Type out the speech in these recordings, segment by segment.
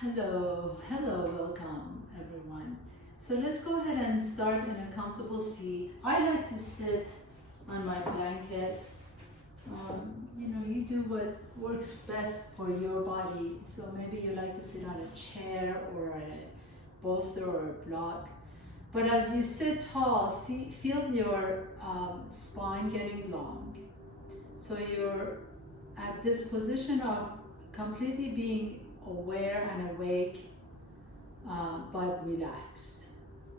Hello, welcome everyone. So let's go ahead and start in a comfortable seat. I like to sit on my blanket. You do what works best for your body. So maybe you like to sit on a chair or a bolster or a block. But as you sit tall, feel your spine getting long. So you're at this position of completely being aware and awake, but relaxed.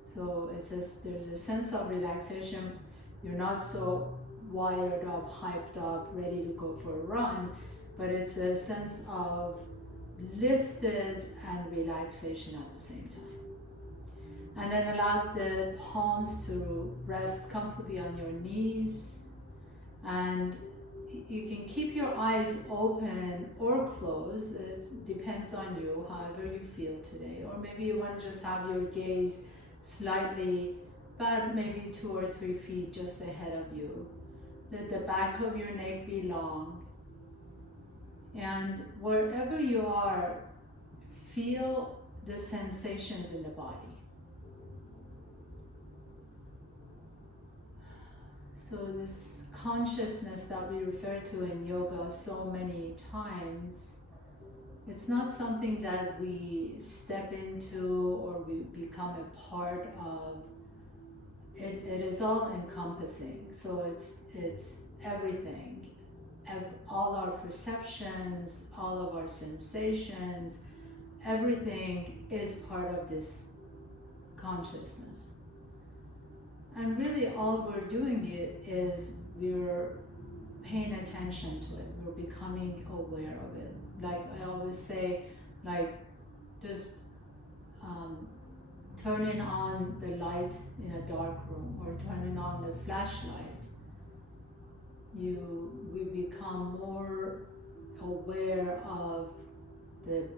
So there's a sense of relaxation. You're not so wired up, hyped up, ready to go for a run, but it's a sense of lifted and relaxation at the same time. And then allow the palms to rest comfortably on your knees, and you can keep your eyes open or closed. It depends on you, however you feel today. Or maybe you want to just have your gaze slightly, about maybe 2 or 3 feet just ahead of you. Let the back of your neck be long. And wherever you are, feel the sensations in the body. So this consciousness that we refer to in yoga so many times, it's not something that we step into or we become a part of. It is all encompassing. So it's everything. All our perceptions, all of our sensations, everything is part of this consciousness. And really all we're doing it is we're paying attention to it. We're becoming aware of it. Like I always say, like just turning on the light in a dark room or turning on the flashlight. We become more aware of the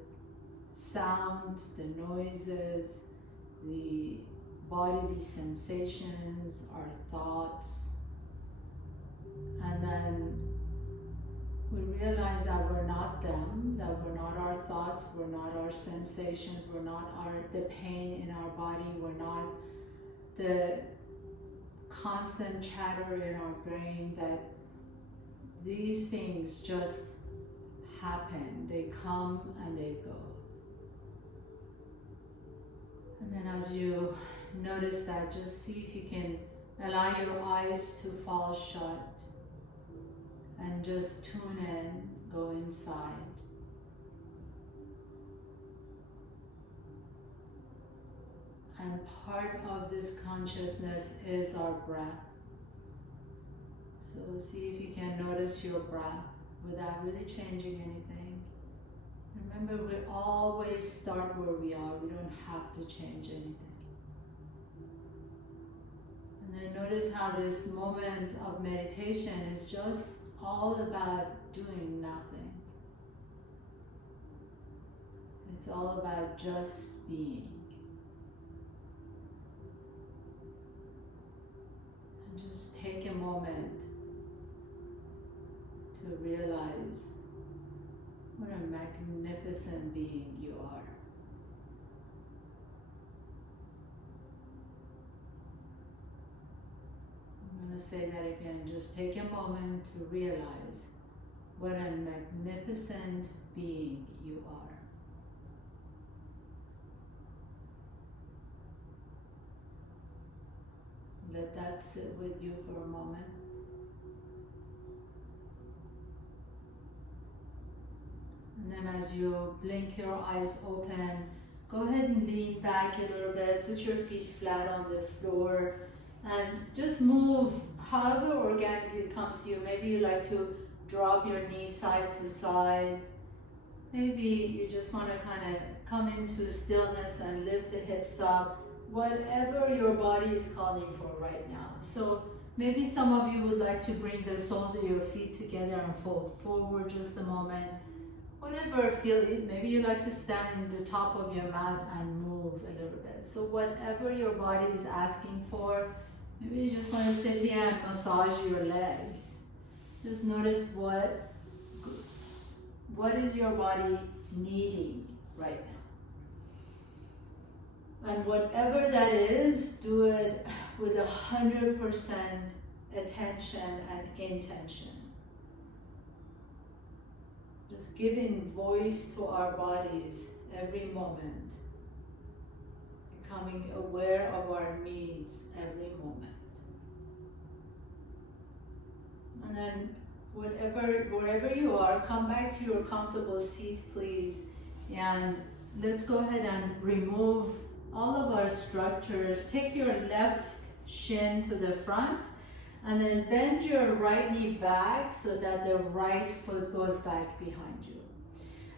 sounds, the noises, the bodily sensations, our thoughts, and then we realize that we're not them, that we're not our thoughts, we're not our sensations, we're not the pain in our body, we're not the constant chatter in our brain, that these things just happen, they come and they go. And then as you notice that, just see if you can allow your eyes to fall shut and just tune in, go inside. And part of this consciousness is our breath. So see if you can notice your breath without really changing anything. Remember, we always start where we are. We don't have to change anything. And then notice how this moment of meditation is just all about doing nothing. It's all about just being. And just take a moment to realize what a magnificent being you are. I'm going to say that again. Just take a moment to realize what a magnificent being you are. Let that sit with you for a moment. And then as you blink your eyes open, go ahead and lean back a little bit, put your feet flat on the floor, and just move however organically it comes to you. Maybe you like to drop your knees side to side. Maybe you just want to kind of come into stillness and lift the hips up. Whatever your body is calling for right now. So maybe some of you would like to bring the soles of your feet together and fold forward just a moment. Whatever feel it, maybe you like to stand in the top of your mat and move a little bit. So whatever your body is asking for, maybe you just want to sit here and massage your legs. Just notice what is your body needing right now. And whatever that is, do it with 100% attention and intention. Just giving voice to our bodies every moment. Becoming aware of our needs every moment. And then wherever you are, come back to your comfortable seat, please. And let's go ahead and remove all of our structures. Take your left shin to the front and then bend your right knee back so that the right foot goes back behind you.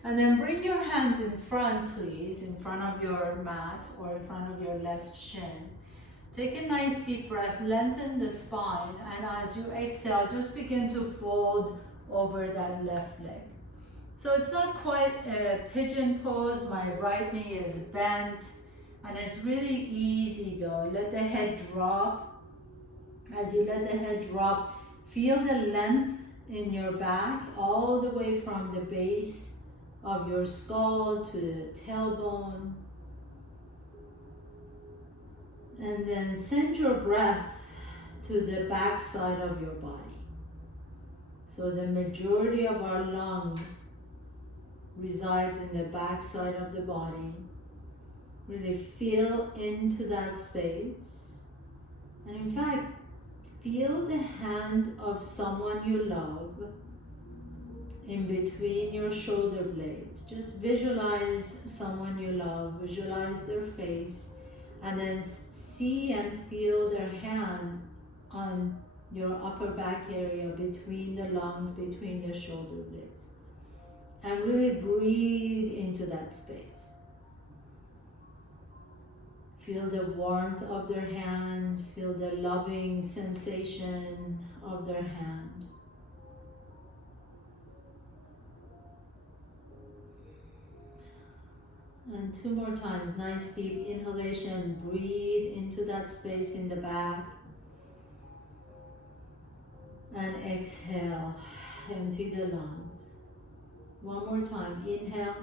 And then bring your hands in front, please, in front of your mat or in front of your left shin. Take a nice deep breath, lengthen the spine, and as you exhale, just begin to fold over that left leg. So it's not quite a pigeon pose. My right knee is bent, and it's really easy though. Let the head drop. As you let the head drop, feel the length in your back all the way from the base of your skull to the tailbone. And then send your breath to the back side of your body. So the majority of our lung resides in the back side of the body. Really feel into that space. And in fact, feel the hand of someone you love in between your shoulder blades. Just visualize someone you love, visualize their face, and then see and feel their hand on your upper back area, between the lungs, between the shoulder blades. And really breathe into that space. Feel the warmth of their hand, feel the loving sensation of their hand. And 2 more times, nice deep inhalation, breathe into that space in the back. And exhale, empty the lungs. 1 more time, inhale.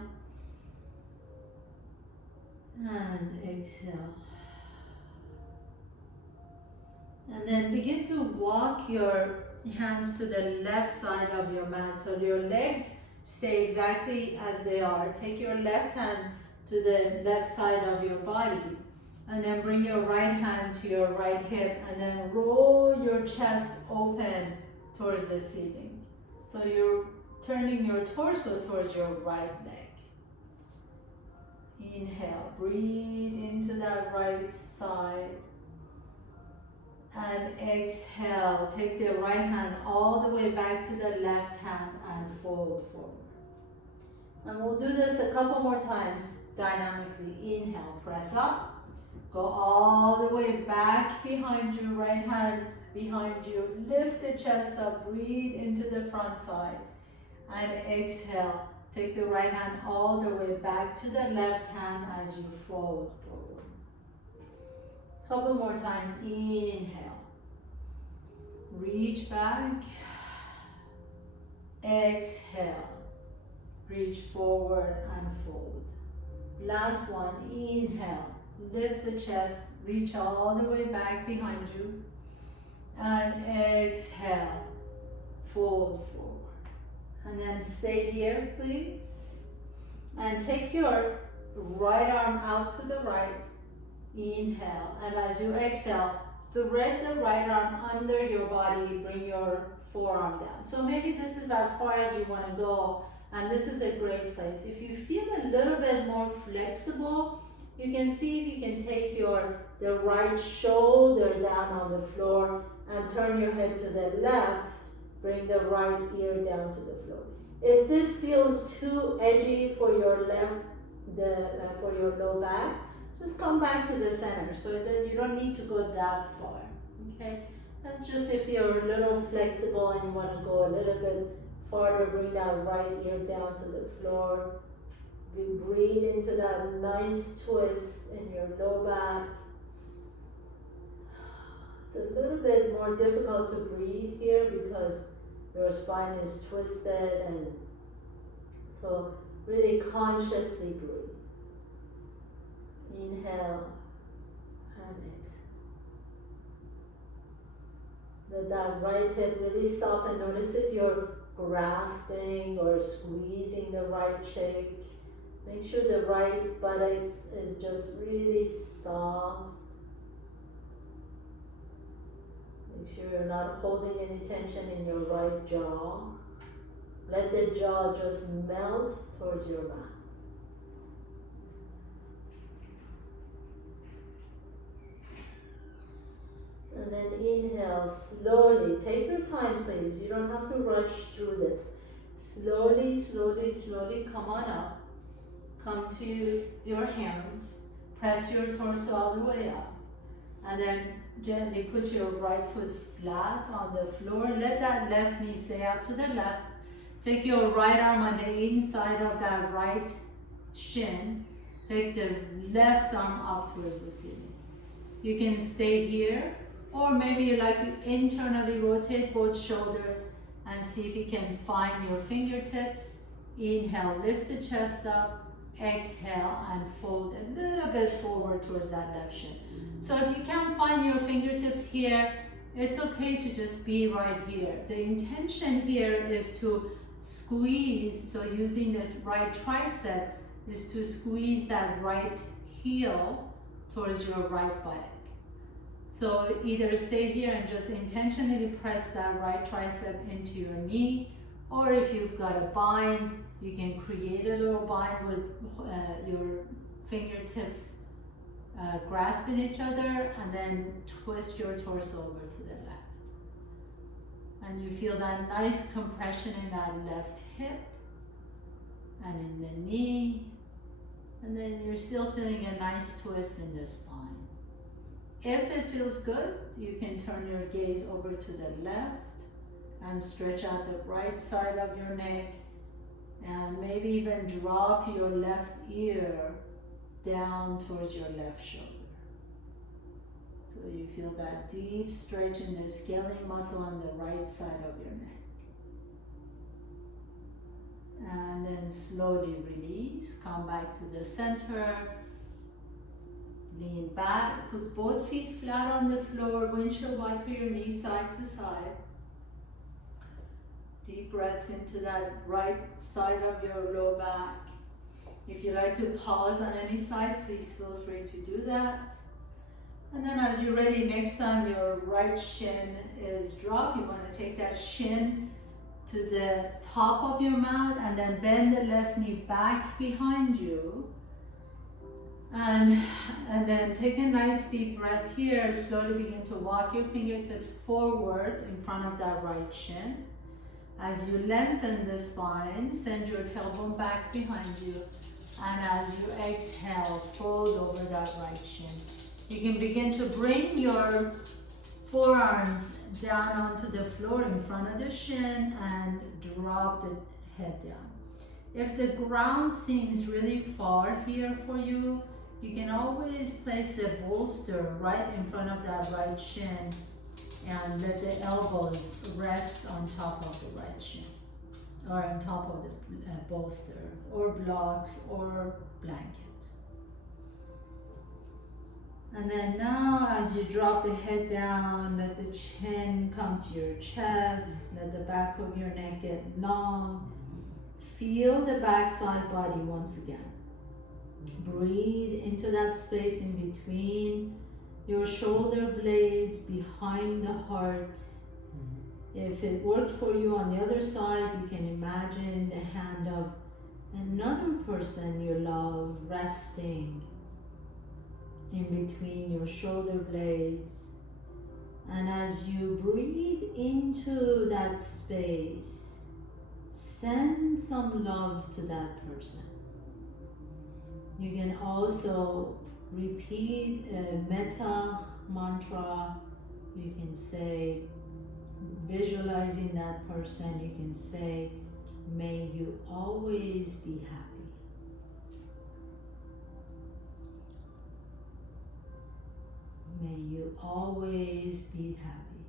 And exhale. And then begin to walk your hands to the left side of your mat so your legs stay exactly as they are. Take your left hand to the left side of your body and then bring your right hand to your right hip and then roll your chest open towards the ceiling. So you're turning your torso towards your right leg. Inhale, breathe into that right side. And exhale, take the right hand all the way back to the left hand and fold forward. And we'll do this a couple more times dynamically. Inhale, press up. Go all the way back behind you, right hand behind you. Lift the chest up, breathe into the front side. And exhale. Take the right hand all the way back to the left hand as you fold forward. Couple more times. Inhale. Reach back. Exhale. Reach forward and fold. Last one. Inhale. Lift the chest. Reach all the way back behind you. And exhale. Fold forward. And then stay here, please. And take your right arm out to the right. Inhale. And as you exhale, thread the right arm under your body. Bring your forearm down. So maybe this is as far as you want to go. And this is a great place. If you feel a little bit more flexible, you can see if you can take the right shoulder down on the floor and turn your head to the left. Bring the right ear down to the floor. If this feels too edgy for your for your low back, just come back to the center so that you don't need to go that far. Okay? That's just if you're a little flexible and you want to go a little bit farther, bring that right ear down to the floor. Breathe into that nice twist in your low back. It's a little bit more difficult to breathe here because your spine is twisted, and so really consciously breathe. Inhale, and exhale. Let that right hip really soften. Notice if you're grasping or squeezing the right cheek. Make sure the right buttocks is just really soft. Make sure you're not holding any tension in your right jaw. Let the jaw just melt towards your mat. And then inhale slowly. Take your time, please. You don't have to rush through this. Slowly, slowly, slowly come on up. Come to your hands. Press your torso all the way up. And then gently put your right foot flat on the floor. Let that left knee stay out to the left. Take your right arm on the inside of that right shin. Take the left arm up towards the ceiling. You can stay here, or maybe you like to internally rotate both shoulders and see if you can find your fingertips. Inhale, lift the chest up. Exhale and fold a little bit forward towards that left shin. So if you can't find your fingertips here, it's okay to just be right here. The intention here is to squeeze, so using the right tricep is to squeeze that right heel towards your right buttock. So either stay here and just intentionally press that right tricep into your knee, or if you've got a bind, you can create a little bind with your fingertips grasping each other, and then twist your torso over to the left. And you feel that nice compression in that left hip and in the knee. And then you're still feeling a nice twist in the spine. If it feels good, you can turn your gaze over to the left and stretch out the right side of your neck, and maybe even drop your left ear down towards your left shoulder. So you feel that deep stretch in the scaling muscle on the right side of your neck. And then slowly release, come back to the center. Lean back, put both feet flat on the floor, windshield wiper your knees side to side. Deep breaths into that right side of your low back. If you like to pause on any side, please feel free to do that. And then as you're ready, next time your right shin is dropped, you want to take that shin to the top of your mat and then bend the left knee back behind you. And then take a nice deep breath here. Slowly begin to walk your fingertips forward in front of that right shin. As you lengthen the spine, send your tailbone back behind you. And as you exhale, fold over that right shin. You can begin to bring your forearms down onto the floor in front of the shin and drop the head down. If the ground seems really far here for you, you can always place a bolster right in front of that right shin and let the elbows rest on top of the right shin, or on top of the bolster, or blocks, or blankets. And then now, as you drop the head down, let the chin come to your chest, let the back of your neck get long. Feel the backside body once again. Breathe into that space in between your shoulder blades, behind the heart. If it worked for you on the other side, you can imagine the hand of another person you love resting in between your shoulder blades. And as you breathe into that space, send some love to that person. You can also repeat a metta mantra. You can say, visualizing that person, you can say, may you always be happy. May you always be happy.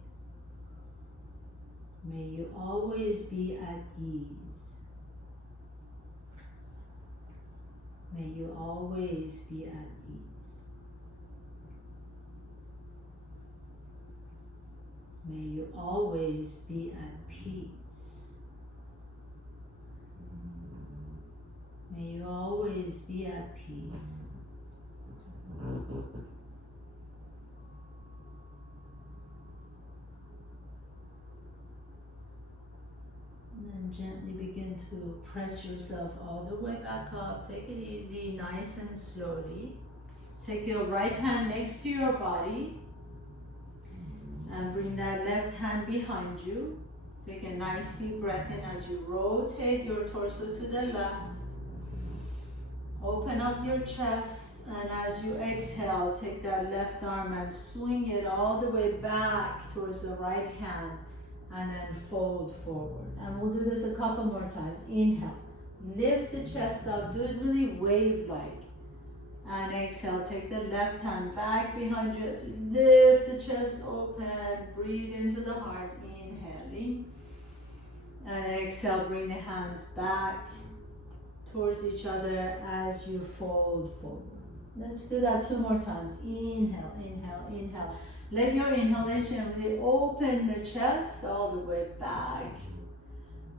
May you always be at ease. May you always be at ease. May you always be at peace. May you always be at peace. And then gently begin to press yourself all the way back up. Take it easy, nice and slowly. Take your right hand next to your body and bring that left hand behind you. Take a nice deep breath in as you rotate your torso to the left. Open up your chest, and as you exhale, take that left arm and swing it all the way back towards the right hand, and then fold forward. And we'll do this a couple more times. Inhale, lift the chest up, do it really wave-like. And exhale, take the left hand back behind you as you lift the chest open, breathe into the heart, inhaling. And exhale, bring the hands back towards each other as you fold forward. Let's do that 2 more times. Inhale, inhale, inhale. Let your inhalation really open the chest all the way back.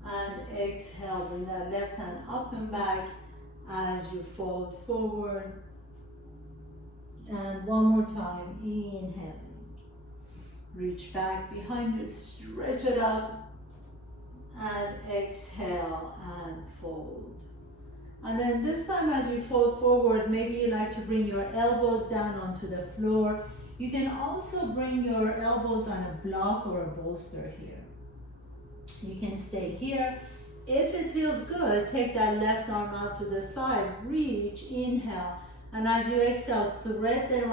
And exhale, bring that left hand up and back as you fold forward. And 1 more time, inhaling. Reach back behind you, stretch it up. And exhale and fold. And then this time as you fold forward, maybe you like to bring your elbows down onto the floor. You can also bring your elbows on a block or a bolster here. You can stay here. If it feels good, take that left arm out to the side, reach, inhale. And as you exhale, thread the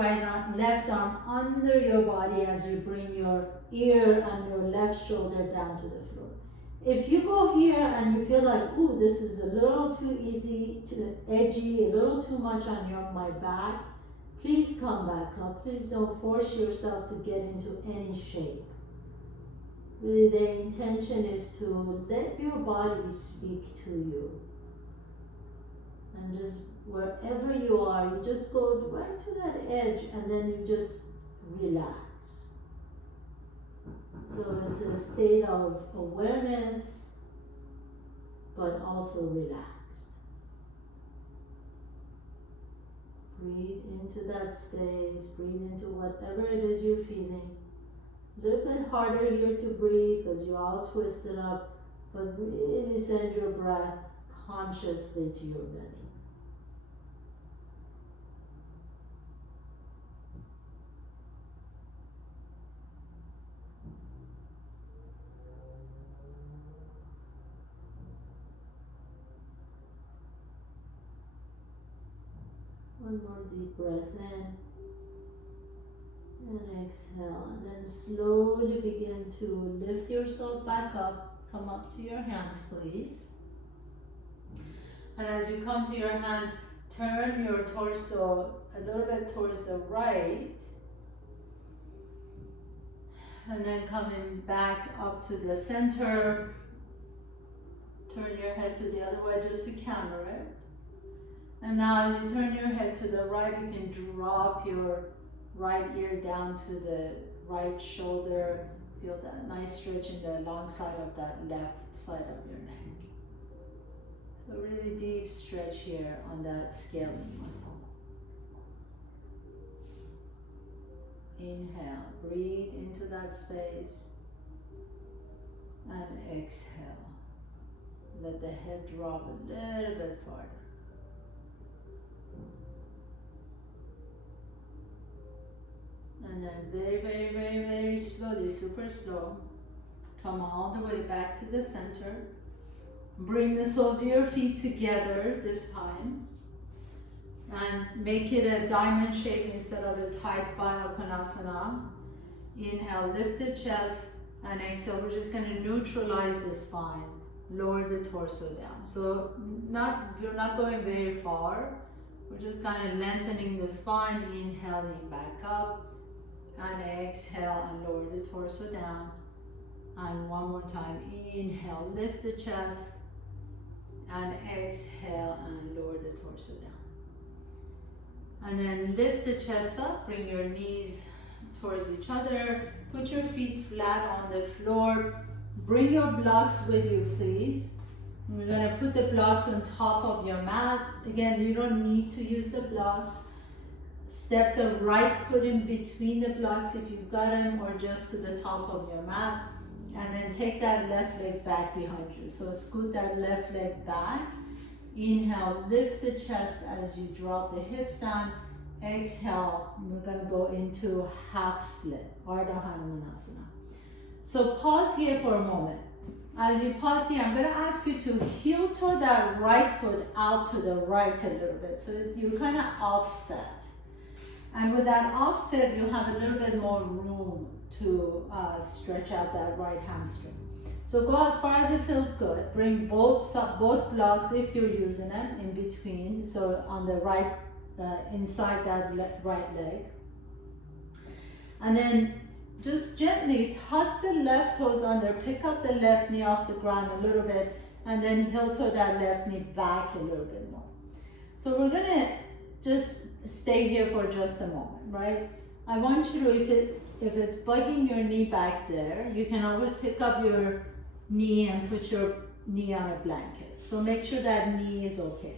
left arm under your body as you bring your ear and your left shoulder down to the floor. If you go here and you feel like, ooh, this is a little too easy, too edgy, a little too much on my back, please come back up. Please don't force yourself to get into any shape. Really, the intention is to let your body speak to you. And just wherever you are, you just go right to that edge and then you just relax. So it's a state of awareness, but also relaxed. Breathe into that space, breathe into whatever it is you're feeling. A little bit harder here to breathe because you're all twisted up, but really send your breath consciously to your belly. One more deep breath in and exhale, and then slowly begin to lift yourself back up. Come up to your hands, please. And as you come to your hands, turn your torso a little bit towards the right, and then coming back up to the center. Turn your head to the other way just to counter it. And now as you turn your head to the right, you can drop your right ear down to the right shoulder. Feel that nice stretch in the long side of that left side of your neck. So really deep stretch here on that scaling muscle. Inhale, breathe into that space. And exhale. Let the head drop a little bit farther. And then very, very, very, very slowly, super slow, come all the way back to the center. Bring the soles of your feet together this time. And make it a diamond shape instead of a tight Baddha Konasana. Inhale, lift the chest, and exhale. We're just going to neutralize the spine. Lower the torso down. So you're not going very far. We're just kind of lengthening the spine, inhaling back up. And exhale and lower the torso down. And one more time, inhale, lift the chest. And exhale and lower the torso down. And then lift the chest up, bring your knees towards each other. Put your feet flat on the floor. Bring your blocks with you, please. We're going to put the blocks on top of your mat. Again, you don't need to use the blocks. Step the right foot in between the blocks if you've got them, or just to the top of your mat. And then take that left leg back behind you. So scoot that left leg back. Inhale, lift the chest as you drop the hips down. Exhale, we're going to go into half split, Ardha Hanumanasana. So pause here for a moment. As you pause here, I'm going to ask you to heel toe that right foot out to the right a little bit. So you're kind of offset. And with that offset, you'll have a little bit more room to stretch out that right hamstring. So go as far as it feels good. Bring both blocks, if you're using them, in between. So on the right, inside that right leg. And then just gently tuck the left toes under, pick up the left knee off the ground a little bit, and then heel toe that left knee back a little bit more. So we're gonna just stay here for just a moment, right? I want you to, if it's bugging your knee back there, you can always pick up your knee and put your knee on a blanket. So make sure that knee is okay,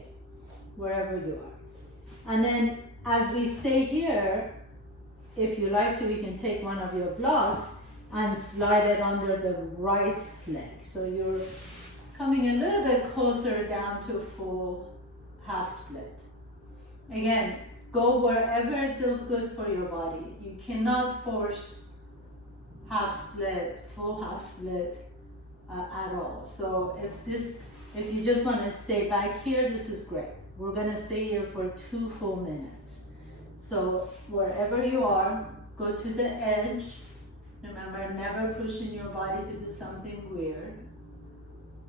wherever you are. And then as we stay here, if you like to, we can take one of your blocks and slide it under the right leg. So you're coming a little bit closer down to full half split. Again, go wherever it feels good for your body. You cannot force half split, full half split at all. So if you just want to stay back here, this is great. We're going to stay here for 2 full minutes. So wherever you are, go to the edge. Remember, never pushing your body to do something weird.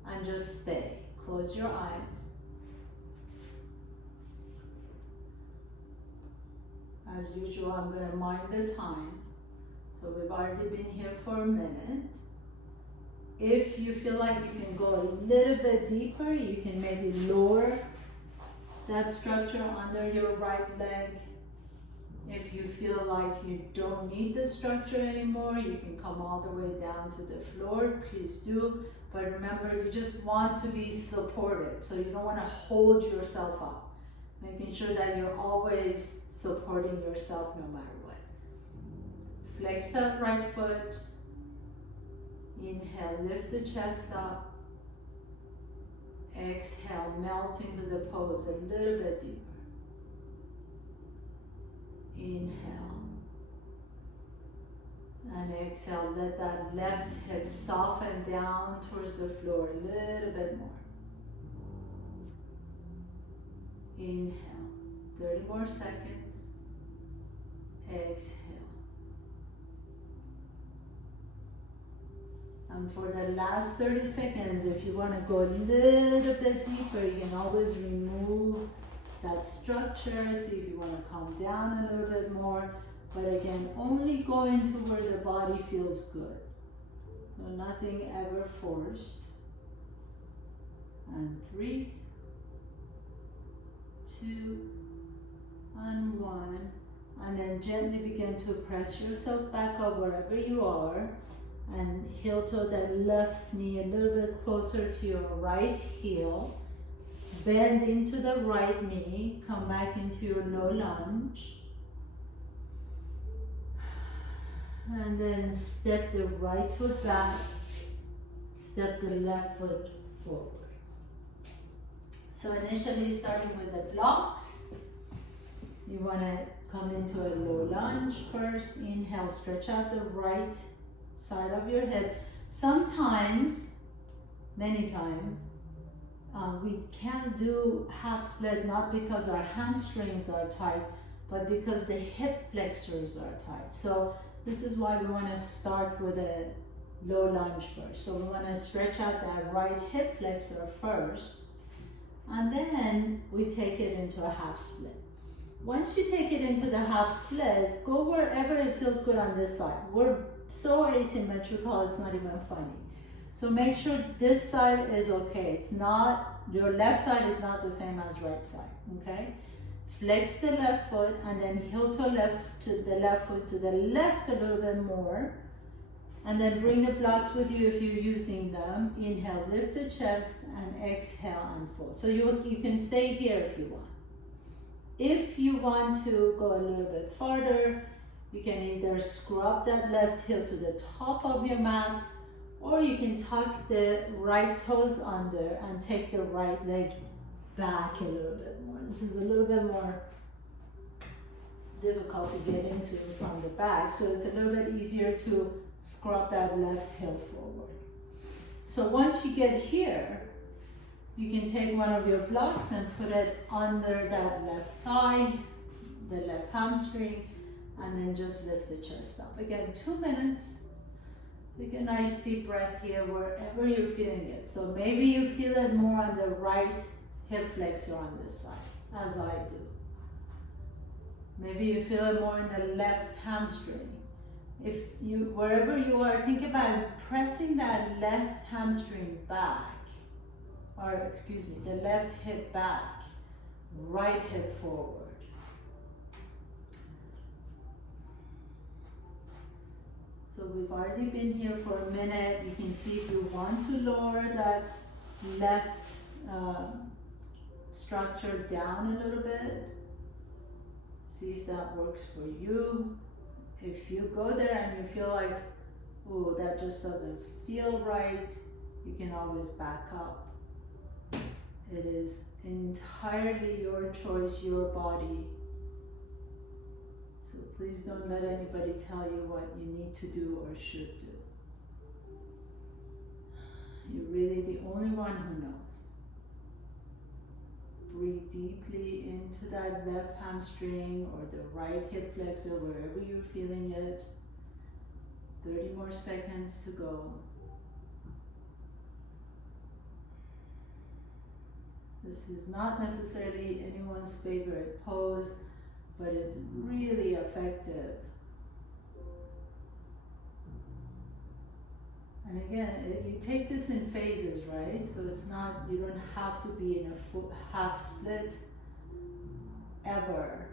And just stay. Close your eyes. As usual, I'm going to mind the time. So we've already been here for a minute. If you feel like you can go a little bit deeper, you can maybe lower that structure under your right leg. If you feel like you don't need the structure anymore, you can come all the way down to the floor, please do. But remember, you just want to be supported, so you don't want to hold yourself up. Making sure that you're always supporting yourself no matter what. Flex that right foot. Inhale, lift the chest up. Exhale, melt into the pose a little bit deeper. Inhale. And exhale, let that left hip soften down towards the floor a little bit more. Inhale, 30 more seconds. Exhale. And for the last 30 seconds, if you want to go a little bit deeper, you can always remove that structure, see if you want to calm down a little bit more. But again, only go into where the body feels good. So nothing ever forced. And 3, 2, and 1. And then gently begin to press yourself back up wherever you are. And heel toe that left knee a little bit closer to your right heel. Bend into the right knee. Come back into your low lunge. And then step the right foot back. Step the left foot forward. So initially starting with the blocks. You want to come into a low lunge first. Inhale, stretch out the right side of your head. Sometimes, many times, we can't do half split not because our hamstrings are tight, but because the hip flexors are tight. So this is why we want to start with a low lunge first. So we want to stretch out that right hip flexor first, and then we take it into a half split. Once you take it into the half split, go wherever it feels good on this side. We're so asymmetrical, it's not even funny. So make sure this side is okay. It's not, your left side is not the same as right side, okay? flex the left foot and then heel to the left foot to the left a little bit more. And then bring the blocks with you if you're using them. Inhale, lift the chest, and exhale and fold. So you can stay here if you want. If you want to go a little bit farther, you can either scrub that left heel to the top of your mat, or you can tuck the right toes under and take the right leg back a little bit more. This is a little bit more difficult to get into from the back, so it's a little bit easier to scrub that left heel forward. So once you get here, you can take one of your blocks and put it under that left thigh, the left hamstring, and then just lift the chest up. Again, 2 minutes. Take a nice deep breath here wherever you're feeling it. So maybe you feel it more on the right hip flexor on this side, as I do. Maybe you feel it more in the left hamstring. If you, wherever you are, think about pressing that left hamstring back, or excuse me, the left hip back, right hip forward. So we've already been here for a minute. You can see if you want to lower that left structure down a little bit. See if that works for you. If you go there and you feel like, oh, that just doesn't feel right, you can always back up. It is entirely your choice, your body. So please don't let anybody tell you what you need to do or should do. You're really the only one who knows. Breathe deeply into that left hamstring or the right hip flexor, wherever you're feeling it. 30 more seconds to go. This is not necessarily anyone's favorite pose, but it's really effective. And again, you take this in phases, right? So it's not, you don't have to be in a half split ever.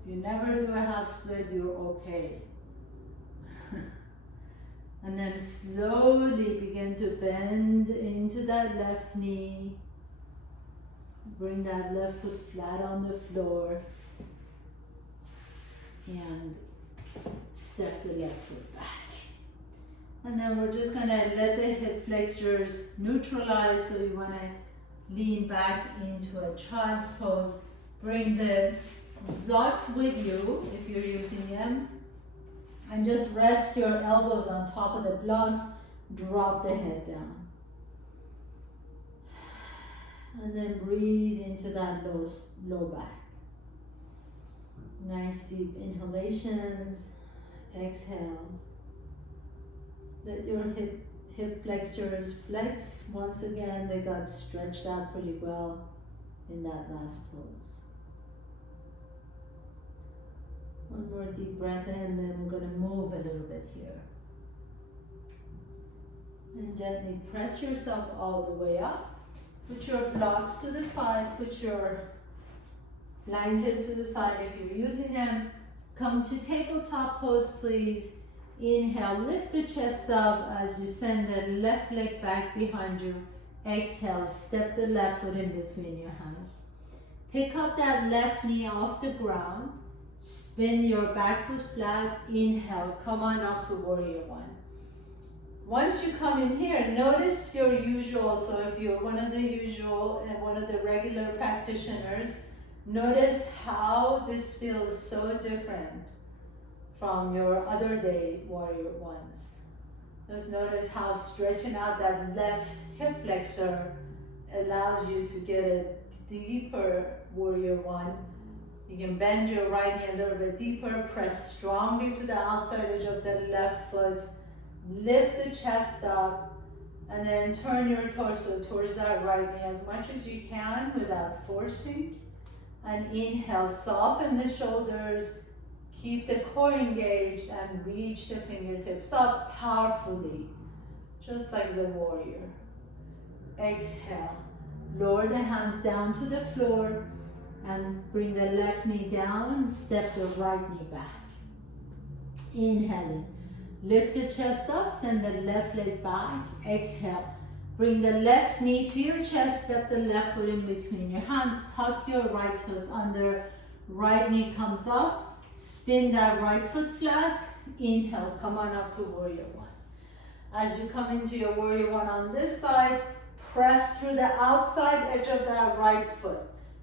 If you never do a half split, you're okay. And then slowly begin to bend into that left knee. Bring that left foot flat on the floor. And step the left foot back. And then we're just gonna let the hip flexors neutralize, so you wanna lean back into a child's pose. Bring the blocks with you if you're using them. And just rest your elbows on top of the blocks, drop the head down. And then breathe into that low back. Nice deep inhalations, exhales. Let your hip flexors flex. Once again, they got stretched out pretty well in that last pose. One more deep breath in, and then we're going to move a little bit here. And gently press yourself all the way up. Put your blocks to the side, put your blankets to the side if you're using them. Come to tabletop pose, please. Inhale, lift the chest up as you send the left leg back behind you. Exhale, step the left foot in between your hands. Pick up that left knee off the ground. Spin your back foot flat. Inhale, come on up to warrior one. Once you come in here, notice your usual, so if you're one of the usual and one of the regular practitioners, notice how this feels so different from your other day warrior ones. Just notice how stretching out that left hip flexor allows you to get a deeper warrior one. You can bend your right knee a little bit deeper, press strongly to the outside edge of the left foot, lift the chest up, and then turn your torso towards that right knee as much as you can without forcing. And inhale, soften the shoulders, keep the core engaged, and reach the fingertips up powerfully, just like the warrior. Exhale, lower the hands down to the floor, And bring the left knee down, step the right knee back. Inhale in. Lift the chest up, send the left leg back. Exhale. Bring the left knee to your chest, step the left foot in between your hands. Tuck your right toes under. Right knee comes up. Spin that right foot flat. Inhale, come on up to warrior one. As you come into your warrior one on this side, press through the outside edge of that right foot.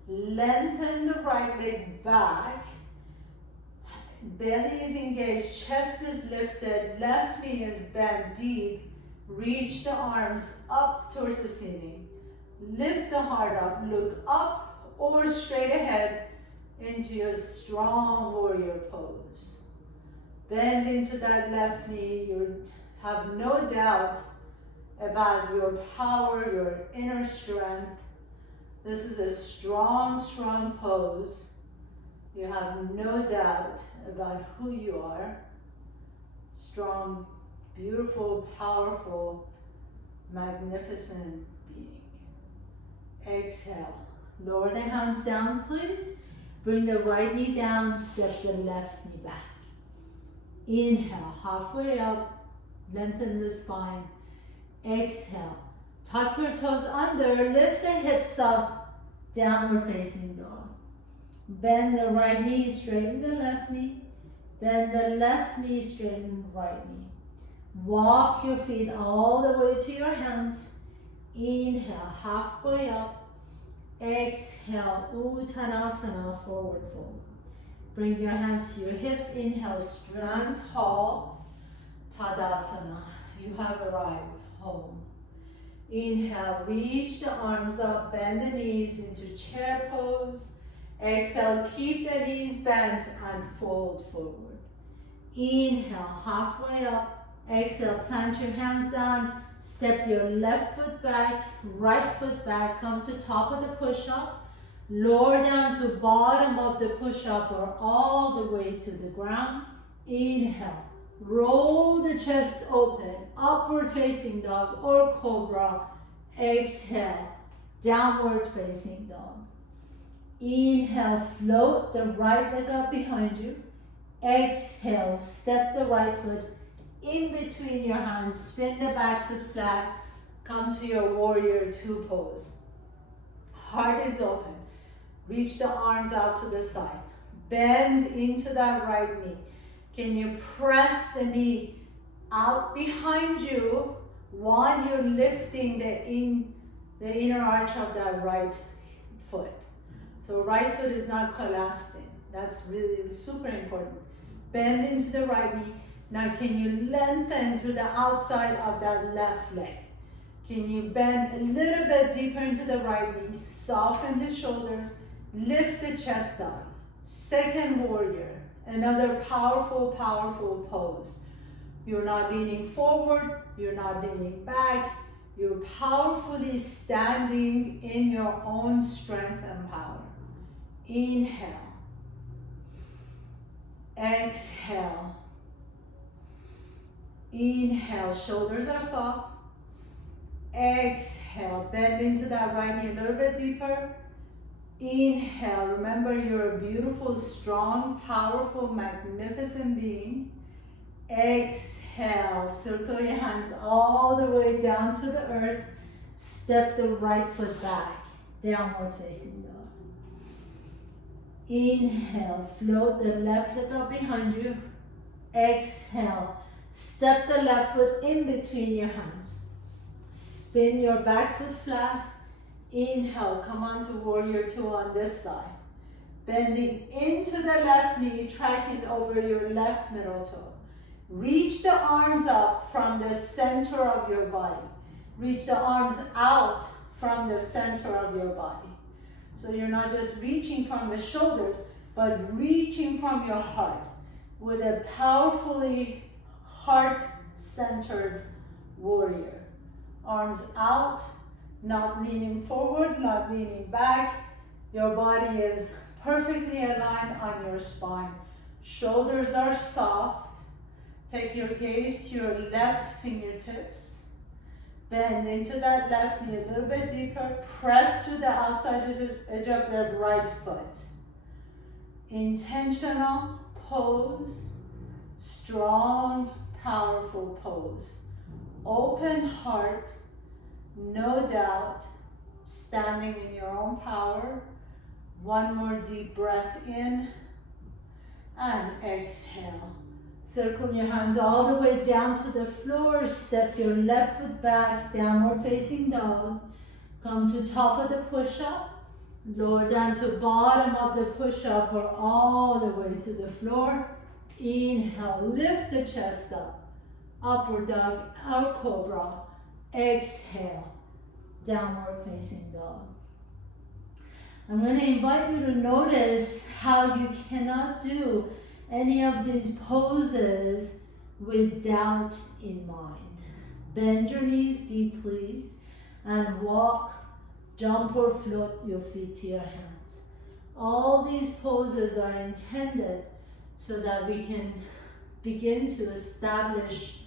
Lengthen the right leg back. Belly is engaged, chest is lifted, left knee is bent deep. Reach the arms up towards the ceiling. Lift the heart up, look up or straight ahead into your strong warrior pose. Bend into that left knee. You have no doubt about your power, your inner strength. This is a strong, strong pose. You have no doubt about who you are. Strong, beautiful, powerful, magnificent being. Exhale. Lower the hands down, please. Bring the right knee down, step the left knee back. Inhale, halfway up, lengthen the spine. Exhale. Tuck your toes under, lift the hips up, downward facing dog. Bend the right knee, straighten the left knee. Bend the left knee, straighten the right knee. Walk your feet all the way to your hands. Inhale, halfway up. Exhale, Uttanasana, forward fold. Bring your hands to your hips. Inhale, stand tall. Tadasana. You have arrived home. Inhale, reach the arms up, bend the knees into chair pose. Exhale, keep the knees bent and fold forward. Inhale, halfway up. Exhale, plant your hands down. Step your left foot back, right foot back. Come to top of the push-up. Lower down to bottom of the push-up or all the way to the ground. Inhale. Roll the chest open, upward facing dog or cobra. Exhale, downward facing dog. Inhale, float the right leg up behind you. Exhale, step the right foot in between your hands, spin the back foot flat, come to your warrior two pose. Heart is open, reach the arms out to the side. Bend into that right knee. Can you press the knee out behind you while you're lifting the inner arch of that right foot? So right foot is not collapsing. That's really super important. Bend into the right knee. Now can you lengthen through the outside of that left leg? Can you bend a little bit deeper into the right knee? Soften the shoulders. Lift the chest up. Second warrior. Another powerful, powerful pose. You're not leaning forward, you're not leaning back, you're powerfully standing in your own strength and power. Inhale. Exhale. Inhale, shoulders are soft. Exhale, bend into that right knee a little bit deeper. Inhale, remember you're a beautiful, strong, powerful, magnificent being. Exhale, circle your hands all the way down to the earth. Step the right foot back, downward facing dog. Inhale, float the left leg up behind you. Exhale, step the left foot in between your hands. Spin your back foot flat. Inhale, come on to warrior two on this side. Bending into the left knee, tracking over your left middle toe. Reach the arms up from the center of your body. Reach the arms out from the center of your body. So you're not just reaching from the shoulders, but reaching from your heart with a powerfully heart-centered warrior. Arms out, not leaning forward, not leaning back. Your body is perfectly aligned on your spine. Shoulders are soft. Take your gaze to your left fingertips. Bend into that left knee a little bit deeper. Press to the outside of the edge of the right foot. Intentional pose. Strong, powerful pose. Open heart, no doubt, standing in your own power. One more deep breath in and exhale. Circle your hands all the way down to the floor. Step your left foot back, downward facing dog. Come to top of the push-up. Lower down to bottom of the push-up or all the way to the floor. Inhale, lift the chest up. Upward dog, out cobra. Exhale, downward facing dog. I'm going to invite you to notice how you cannot do any of these poses with doubt in mind. Bend your knees deep, please, and walk, jump or float your feet to your hands. All these poses are intended so that we can begin to establish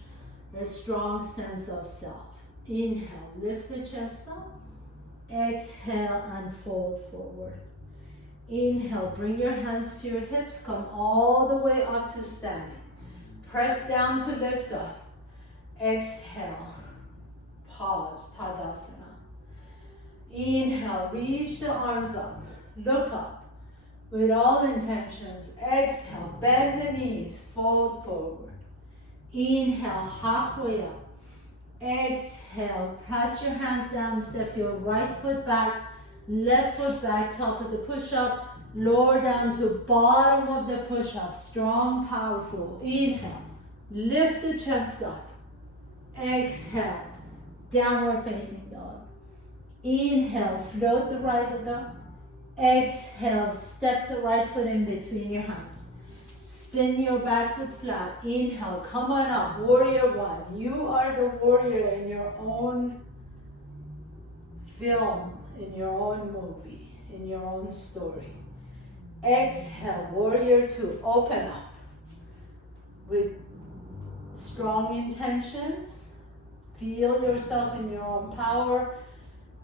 a strong sense of self. Inhale, lift the chest up. Exhale and fold forward. Inhale, bring your hands to your hips, come all the way up to standing. Press down to lift up. Exhale, pause, Tadasana. Inhale, reach the arms up, look up with all intentions. Exhale, bend the knees, fold forward. Inhale, halfway up. Exhale, press your hands down, step your right foot back, left foot back, top of the push-up, lower down to bottom of the push-up, strong, powerful. Inhale, lift the chest up. Exhale, downward facing dog. Inhale, float the right foot up. Exhale, step the right foot in between your hands. Spin your back foot flat. Inhale, come on up, warrior one. You are the warrior in your own film, in your own movie, in your own story. Exhale, warrior two, open up with strong intentions. Feel yourself in your own power.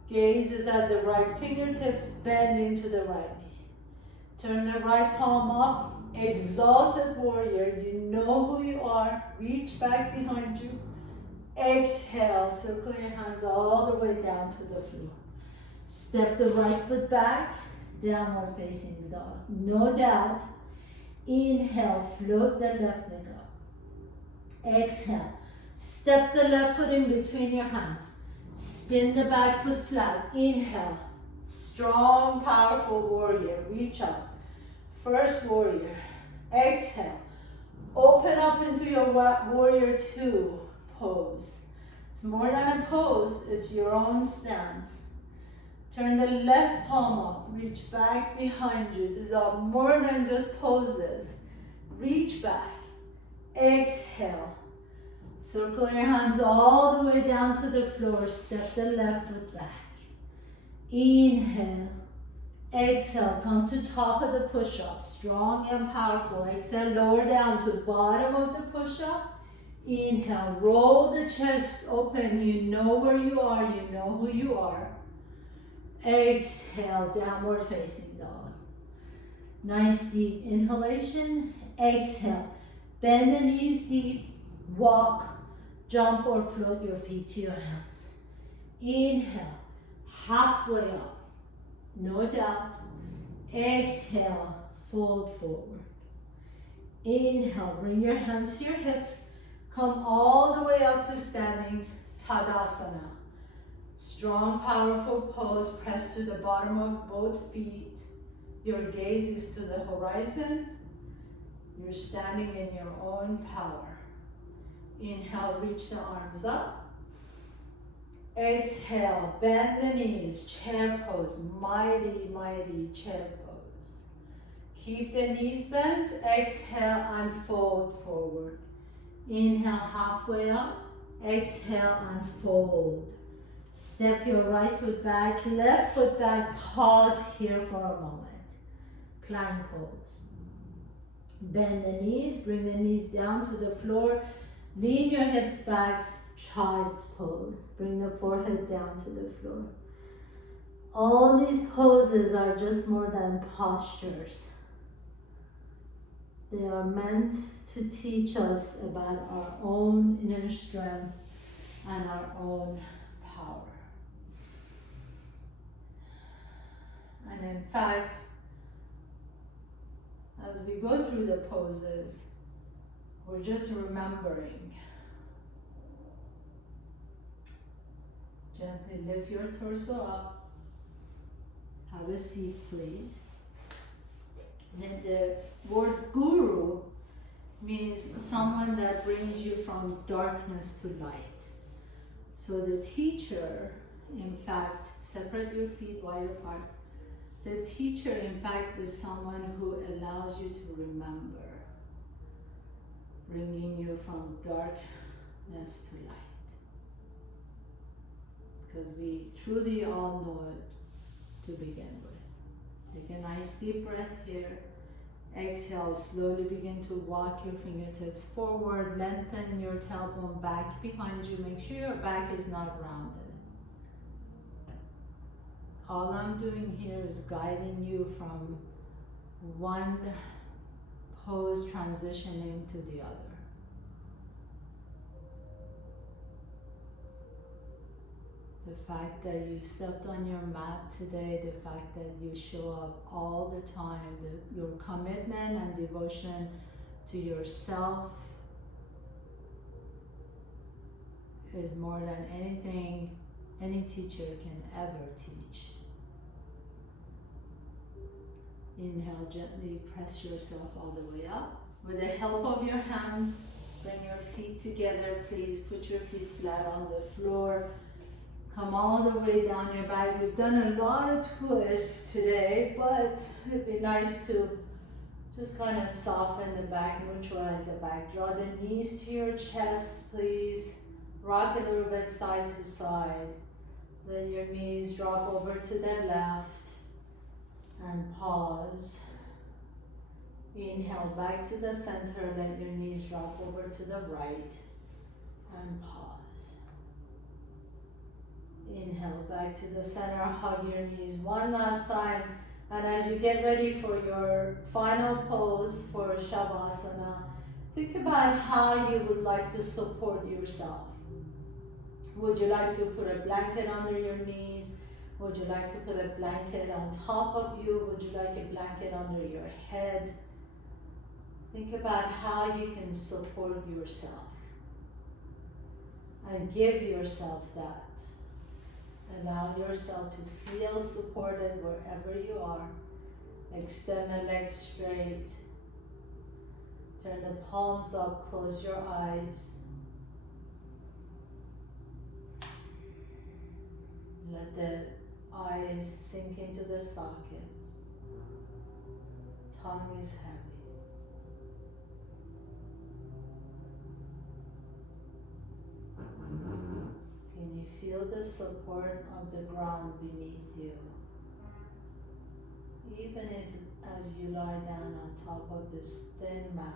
Gaze is at the right fingertips, bend into the right knee. Turn the right palm up. Exalted warrior, you know who you are. Reach back behind you. Exhale, circle your hands all the way down to the floor. Step the right foot back, downward facing dog. No doubt. Inhale, float the left leg up. Exhale, step the left foot in between your hands. Spin the back foot flat. Inhale, strong, powerful warrior. Reach up. First warrior. Exhale. Open up into your warrior two pose. It's more than a pose, it's your own stance. Turn the left palm up. Reach back behind you. These are more than just poses. Reach back. Exhale. Circle your hands all the way down to the floor. Step the left foot back. Inhale. Exhale, come to top of the push-up, strong and powerful. Exhale, lower down to bottom of the push-up. Inhale, roll the chest open. You know where you are, you know who you are. Exhale, downward facing dog. Nice deep inhalation. Exhale, bend the knees deep, walk, jump or float your feet to your hands. Inhale, halfway up. No doubt. Exhale, fold forward. Inhale, bring your hands to your hips. Come all the way up to standing, Tadasana. Strong, powerful pose. Press to the bottom of both feet. Your gaze is to the horizon. You're standing in your own power. Inhale, reach the arms up. Exhale, bend the knees, chair pose, mighty, mighty chair pose. Keep the knees bent, exhale and fold forward. Inhale, halfway up, exhale and fold. Step your right foot back, left foot back, pause here for a moment. Plank pose. Bend the knees, bring the knees down to the floor, lean your hips back, child's pose. Bring the forehead down to the floor. All these poses are just more than postures. They are meant to teach us about our own inner strength and our own power. And in fact, as we go through the poses, we're just remembering. Gently lift your torso up. Have a seat, please. Then the word guru means someone that brings you from darkness to light. So the teacher, in fact, separate your feet wide apart. The teacher, in fact, is someone who allows you to remember, bringing you from darkness to light. Because we truly all know it to begin with. Take a nice deep breath here. Exhale, slowly begin to walk your fingertips forward. Lengthen your tailbone back behind you. Make sure your back is not rounded. All I'm doing here is guiding you from one pose transitioning to the other. The fact that you stepped on your mat today, the fact that you show up all the time, your commitment and devotion to yourself is more than anything any teacher can ever teach. Inhale, gently press yourself all the way up. With the help of your hands, bring your feet together. Please put your feet flat on the floor. Come all the way down your back. We've done a lot of twists today, but it'd be nice to just kind of soften the back, neutralize the back. Draw the knees to your chest, please. Rock a little bit side to side. Let your knees drop over to the left and pause. Inhale back to the center. Let your knees drop over to the right and pause. Inhale back to the center. Hug your knees one last time. And as you get ready for your final pose for Shavasana, think about how you would like to support yourself. Would you like to put a blanket under your knees? Would you like to put a blanket on top of you? Would you like a blanket under your head? Think about how you can support yourself and give yourself that. Allow yourself to feel supported wherever you are. Extend the legs straight. Turn the palms up, close your eyes. Let the eyes sink into the sockets. Tongue is heavy. Can you feel the support of the ground beneath you? Even as you lie down on top of this thin mat.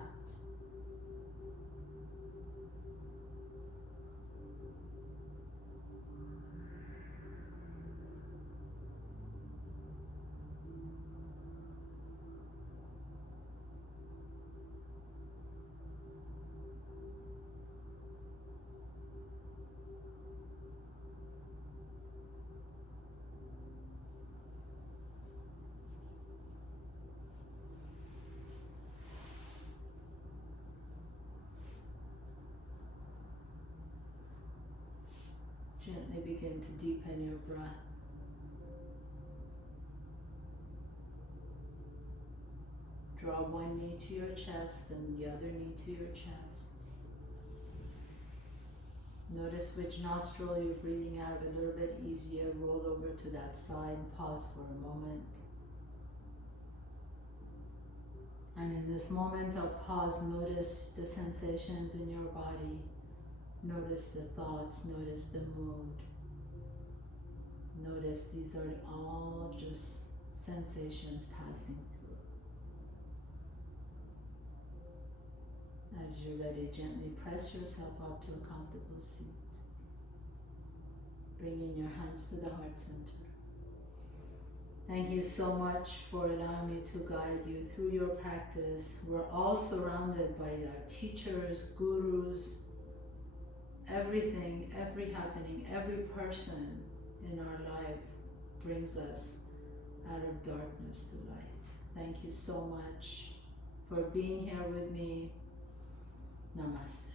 Gently begin to deepen your breath. Draw one knee to your chest and the other knee to your chest. Notice which nostril you're breathing out a little bit easier. Roll over to that side and pause for a moment. And in this moment of pause, notice the sensations in your body. Notice the thoughts, notice the mood. Notice these are all just sensations passing through. As you're ready, gently press yourself up to a comfortable seat. bringing your hands to the heart center. Thank you so much for allowing me to guide you through your practice. We're all surrounded by our teachers, gurus, everything, every happening, every person in our life brings us out of darkness to light. Thank you so much for being here with me. Namaste.